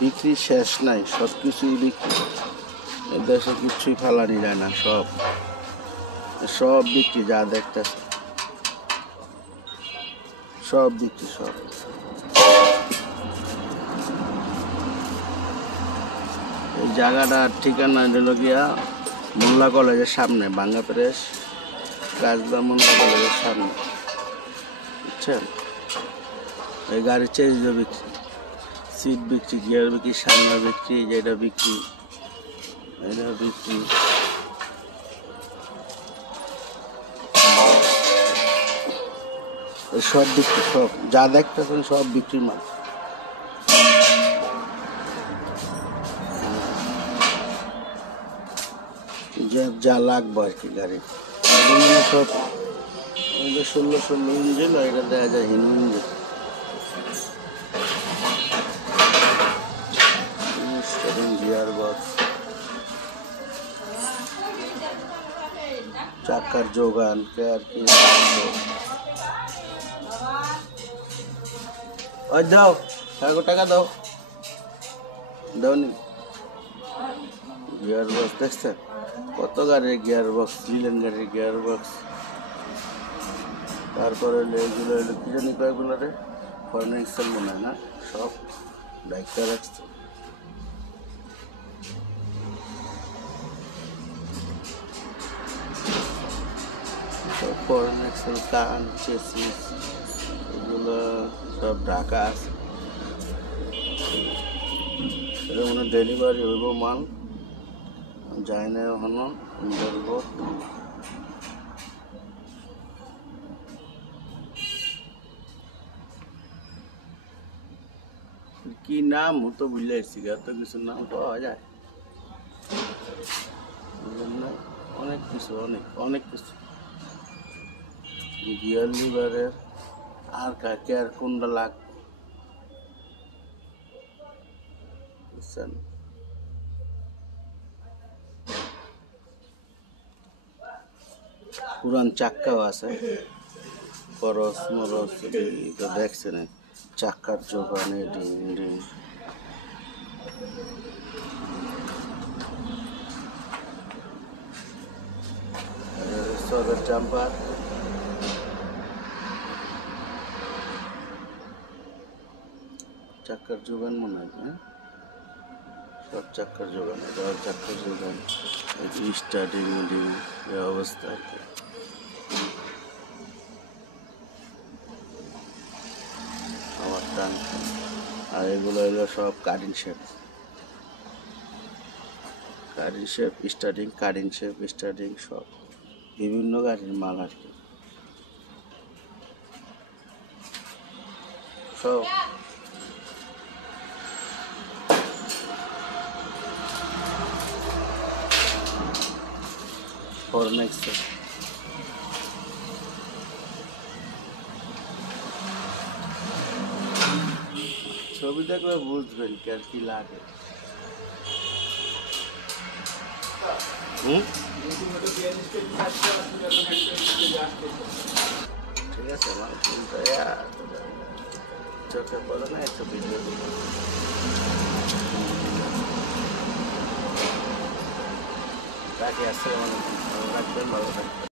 বিক্রি শেষ নাই, সব কিছুই বিক্রি। এ দেশে কিচ্ছুই ফালানি যায় না, সব সব বিক্রি। যা দেখতেছে সব বিক্রি, সব। এই জায়গাটার ঠিকানা হলো গিয়া মোল্লা কলেজের সামনে, বাঙ্গা প্রেস কাজবা মোল্লা কলেজের সামনে, বুঝছেন? এই গাড়ির চেঞ্জও বিক্রি, সিট বিক্রি, গিয়ার বিক্রি, সামনে বিক্রি, যেটা বিক্রি, এটা বিক্রি। সব বিক্রি, সব যা দেখতেছেন সব বিক্রি মাল। যা লাগবে আর কি গাড়ি সব। 16 ইঞ্জিন, এটা দেখা যায় হিন্দু ইঞ্জিন। গিয়ার বক্স, চাকার যোগান, আর কি দাও, টাকা দাও, দাওনি। গিয়ার বক্স দেখছেন কত গাড়ির গিয়ার বক্স, লিলেন গাড়ির গিয়ার বক্স। তারপরে এগুলো হলো কি জানি কয়েকগুলো রে, ফরেন এক্সেল মনে হয় না, সব দায়িত্ব রাখছে। সব ফরেন এক্সেল, কান, চেসিস, এগুলো সব ঢাকা আছে। এটা মনে ডেলিভারি হইব মাল, যায় না এখনো, বলবো। কি নাম তো বুঝলে এসছি, এত কিছু নাম পাওয়া যায়, অনেক কিছু, অনেক অনেক কিছু। গিয়ার লিভারের আর কাকে আর কোনটা লাগ, বুঝছেন? পুরান চাক্কাও আছে, খরচ মরচ তো দেখছেন, চাক্কার যোগানে ডিং ডিং। সবের জাম্পার, চাক্কার যোগান মনে হয়, হ্যাঁ সব চাক্কার যোগান, এটাও চাক্কার যোগান। স্টার্টিং ডিং এই অবস্থা আর কি। আমার টান, আর এগুলো হলো সব cutting shape, cutting shape starting, cutting shape starting, সব বিভিন্ন গাড়ির মাল আর কি, সব। ফরেন এক্সেল, ছবি দেখলে বুঝবেন কি আর কি লাগে। ঠিক আছে, আমার ফোনটা চোখে পড়ে না, একটু ভিডিও বাকি আছে, রাখবেন, ভালো থাকবেন।